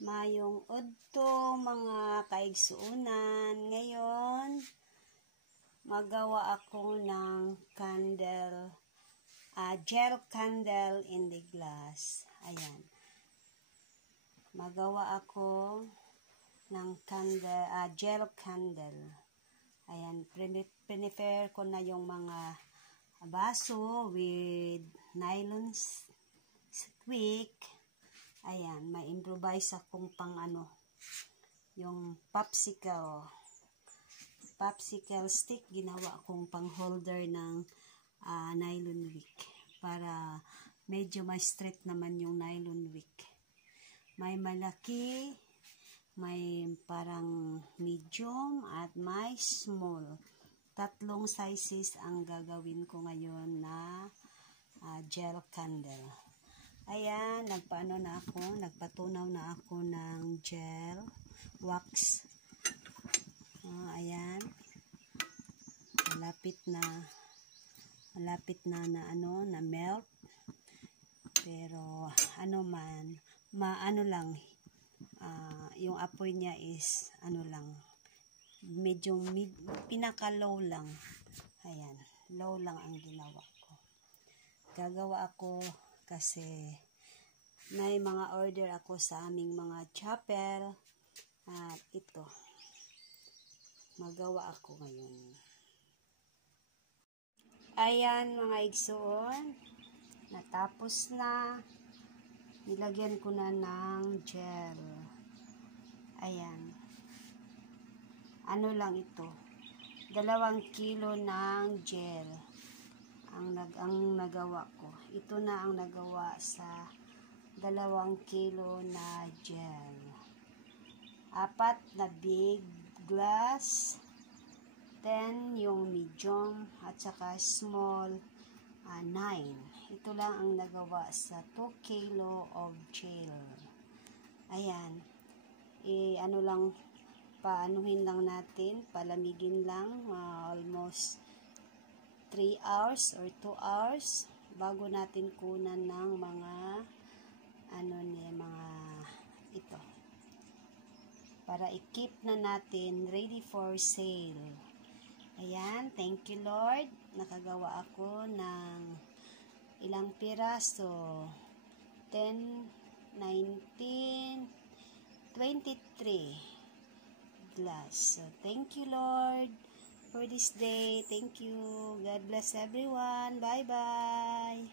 Mayong udto mga kaigsuunan. Ngayon, magawa ako ng candle, gel candle in the glass. Ayan. Magawa ako ng candle, gel candle. Ayan, prefer ko na yung mga baso with nylon stick. Ayan, may improvise akong pang yung popsicle stick. Ginawa akong pang holder ng nylon wick para medyo may straight naman yung nylon wick. May malaki, may parang medium at may small. Tatlong sizes ang gagawin ko ngayon na gel candle. Ayan, nagpatunaw na ako ng gel wax. Ayan. Malapit na na melt. Pero yung apoy niya is medyo pinaka low lang. Ayan, low lang ang ginawa ko. Gagawa ako kasi may mga order ako sa aming mga chapel at ito magawa ako ngayon. Ayan mga igsoon, natapos na. Nilagyan ko na ng gel. Ayan, lang ito, 2 kilo ng gel ang nagawa ko. Ito na ang nagawa sa 2 kilo na gel. 4 na big glass, 10 yung medium, at saka small 9. Ito lang ang nagawa sa 2 kilo of gel. Ayan, paanuhin lang natin, palamigin lang, almost 3 hours or 2 hours bago natin kunan ng mga ito para i-keep na natin ready for sale. Ayan, thank you Lord, nakagawa ako ng ilang piraso, 10, 19, 23 glass. So thank you Lord for this day. Thank you. God bless everyone. Bye bye.